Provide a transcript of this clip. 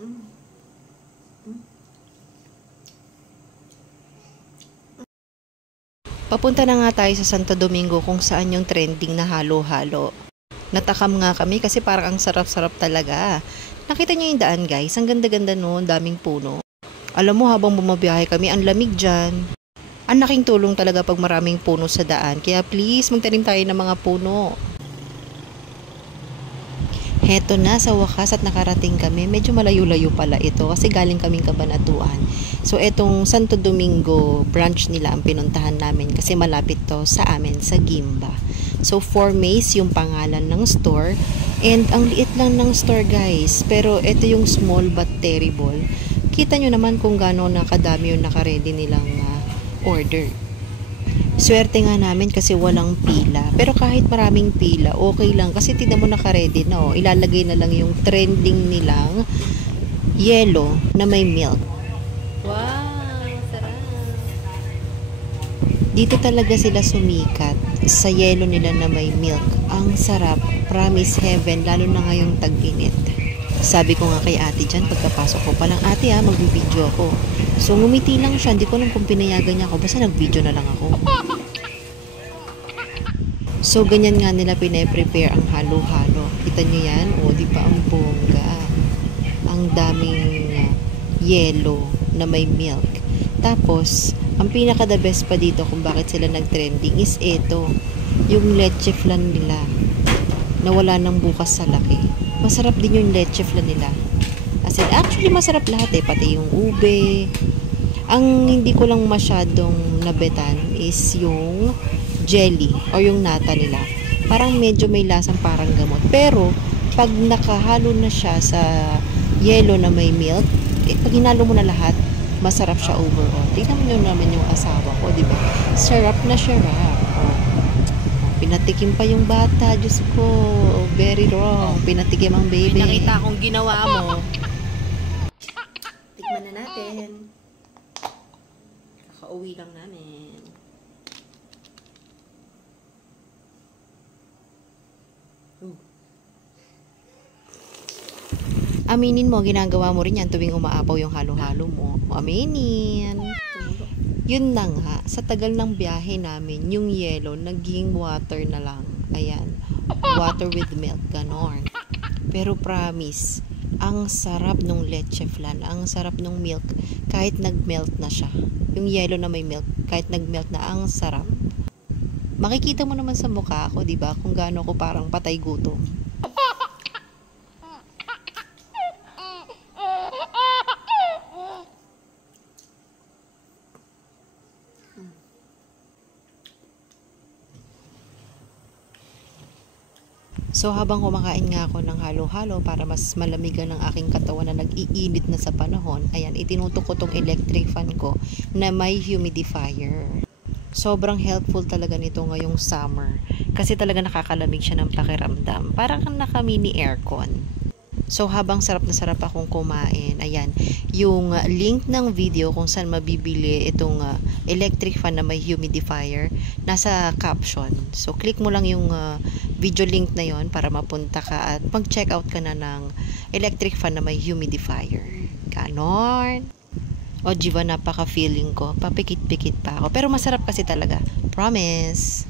Mm. Mm. Papunta na nga tayo sa Santo Domingo kung saan yung trending na halo-halo. Natakam nga kami kasi parang ang sarap-sarap talaga. Nakita niyo yung daan guys, ang ganda-ganda noon, daming puno. Alam mo habang bumabiyahe kami, ang lamig dyan. Ang laking tulong talaga pag maraming puno sa daan, kaya please magtanim tayo ng mga puno. Heto na sa wakas at nakarating kami. Medyo malayo-layo pala ito kasi galing kaming Cabanatuan. So etong Santo Domingo branch nila ang pinuntahan namin kasi malapit to sa amin sa Gimba. So 4 Mays yung pangalan ng store and ang liit lang ng store guys. Pero ito yung small but terrible. Kita nyo naman kung gaano nakadami yung nakaredy nilang order. Swerte nga namin kasi walang pila. Pero kahit maraming pila, okay lang. Kasi tignan mo naka-ready na oh. Ilalagay na lang yung trending nilang yellow na may milk. Wow, sarap. Dito talaga sila sumikat sa yellow nila na may milk. Ang sarap. Promise heaven. Lalo na ngayong tag-init. Sabi ko nga kay ate dyan, pagkapasok ko palang, ate magbibideo ako. So, ngumiti lang siya. Hindi ko alam kung pinayagan niya ako. Basta nag-video na lang ako. So, ganyan nga nila pinaprepare ang halo-halo. Kita nyo yan? O, di ba ang bongga? Ang daming yellow na may milk. Tapos, ang pinaka-the best pa dito kung bakit sila nag-trending is ito. Yung leche flan nila na wala nang bukas sa laki. Masarap din yung leche flan nila. As in, actually masarap lahat pati yung ube. Ang hindi ko lang masyadong nabetan is yung jelly o yung nata nila. Parang medyo may lasang parang gamot. Pero, pag nakahalo na siya sa yellow na may milk, pag hinalo mo na lahat, masarap siya overall. Tingnan mo naman yung asawa ko, di ba? Sarap na sarap. Pinatikim pa yung bata. Diyos ko, very wrong. Pinatikim ang baby. May nakita akong ginawa mo. Tikman na natin. Kakauwi lang namin. Aminin mo, ginagawa mo rin yan tuwing umaapaw yung halo-halo mo. Aminin. Yun na nga, sa tagal ng biyahe namin, yung yellow, naging water na lang. Ayan. Water with milk, ganon. Pero promise, ang sarap nung leche flan, ang sarap nung milk, kahit nag-melt na siya. Yung yellow na may milk, kahit nag-melt na, ang sarap. Makikita mo naman sa mukha ko, di ba, kung gaano ko parang patay gutom. So habang kumakain nga ako ng halo-halo para mas malamigan ng aking katawan na nag-iinit na sa panahon, ayan, itinutok ko tong electric fan ko na may humidifier. Sobrang helpful talaga nito ngayong summer kasi talaga nakakalamig siya ng pakiramdam. Parang kang naka-mini aircon. So habang sarap na sarap akong kumain, ayan, yung link ng video kung saan mabibili itong electric fan na may humidifier, nasa caption. So click mo lang yung video link na yon para mapunta ka at mag-check out ka na ng electric fan na may humidifier. Ganon. O diba, napaka-feeling ko. Papikit-pikit pa ako. Pero masarap kasi talaga. Promise.